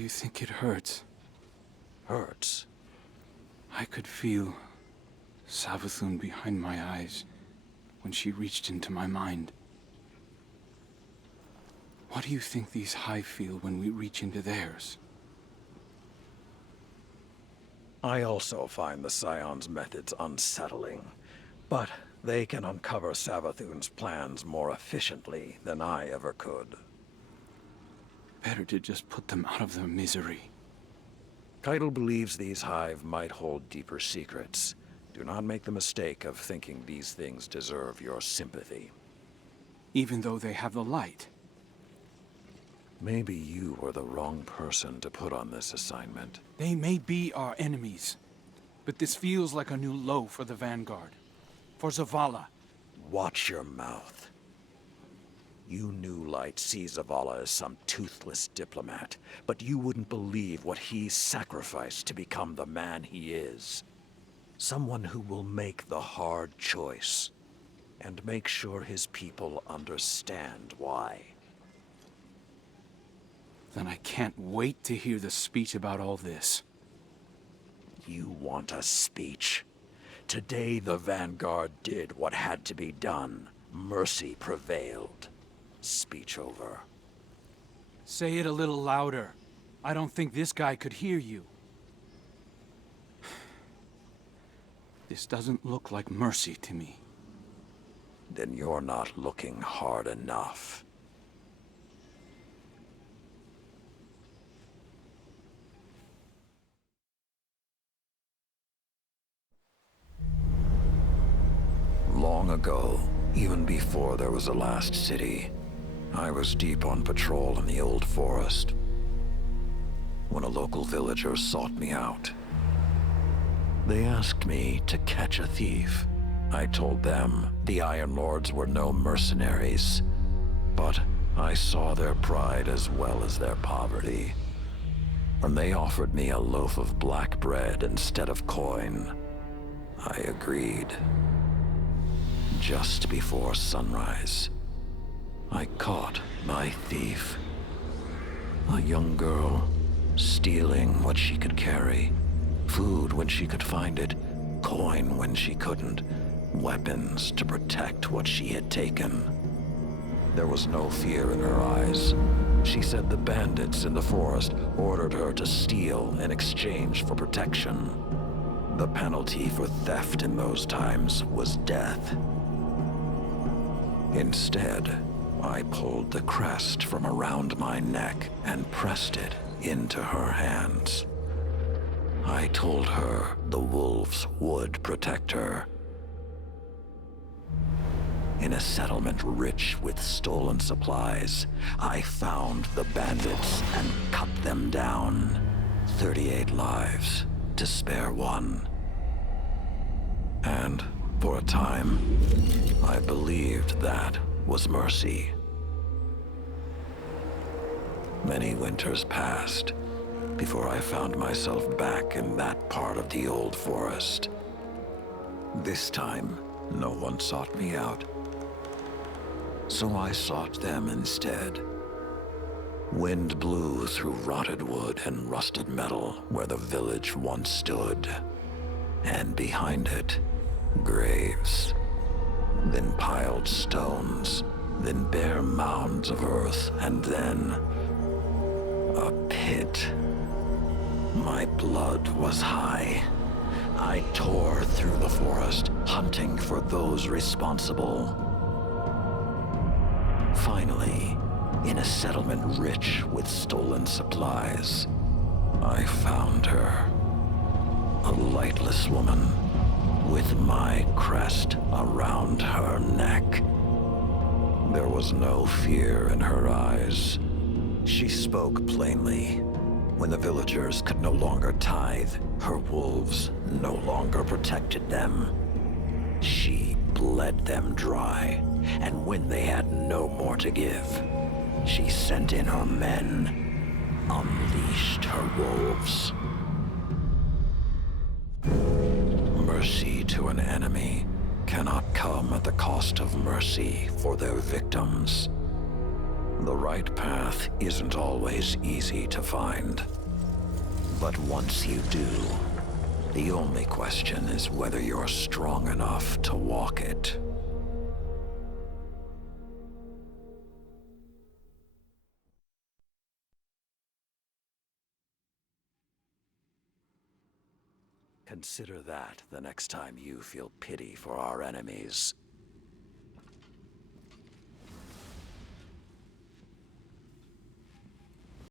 you think it hurts? Hurts? I could feel Savathun behind my eyes when she reached into my mind. What do you think these Hive feel when we reach into theirs? I also find the Scion's methods unsettling, but they can uncover Savathun's plans more efficiently than I ever could. Better to just put them out of their misery. Keitel believes these Hive might hold deeper secrets. Do not make the mistake of thinking these things deserve your sympathy. Even though they have the light. Maybe you were the wrong person to put on this assignment. They may be our enemies, but this feels like a new low for the Vanguard. For Zavala. Watch your mouth. You New Light see Zavala as some toothless diplomat, but you wouldn't believe what he's sacrificed to become the man he is. Someone who will make the hard choice, and make sure his people understand why. Then I can't wait to hear the speech about all this. You want a speech? Today the Vanguard did what had to be done. Mercy prevailed. Speech over. Say it a little louder. I don't think this guy could hear you. This doesn't look like mercy to me. Then you're not looking hard enough. Long ago, even before there was a last city, I was deep on patrol in the old forest when a local villager sought me out. They asked me to catch a thief. I told them the Iron Lords were no mercenaries, but I saw their pride as well as their poverty. When they offered me a loaf of black bread instead of coin, I agreed. Just before sunrise, I caught my thief. A young girl, stealing what she could carry. Food when she could find it, coin when she couldn't, weapons to protect what she had taken. There was no fear in her eyes. She said the bandits in the forest ordered her to steal in exchange for protection. The penalty for theft in those times was death. Instead, I pulled the crest from around my neck and pressed it into her hands. I told her the wolves would protect her. In a settlement rich with stolen supplies, I found the bandits and cut them down. 38 lives to spare one. And for a time, I believed that was mercy. Many winters passed before I found myself back in that part of the old forest. This time, no one sought me out. So I sought them instead. Wind blew through rotted wood and rusted metal where the village once stood. And behind it, graves. Then piled stones, then bare mounds of earth, and then a pit. My blood was high. I tore through the forest, hunting for those responsible. Finally, in a settlement rich with stolen supplies, I found her. A lightless woman, with my crest around her neck. There was no fear in her eyes. She spoke plainly. When the villagers could no longer tithe, her wolves no longer protected them. She bled them dry, and when they had no more to give, she sent in her men, unleashed her wolves. Mercy to an enemy cannot come at the cost of mercy for their victims. The right path isn't always easy to find. But once you do, the only question is whether you're strong enough to walk it. Consider that the next time you feel pity for our enemies.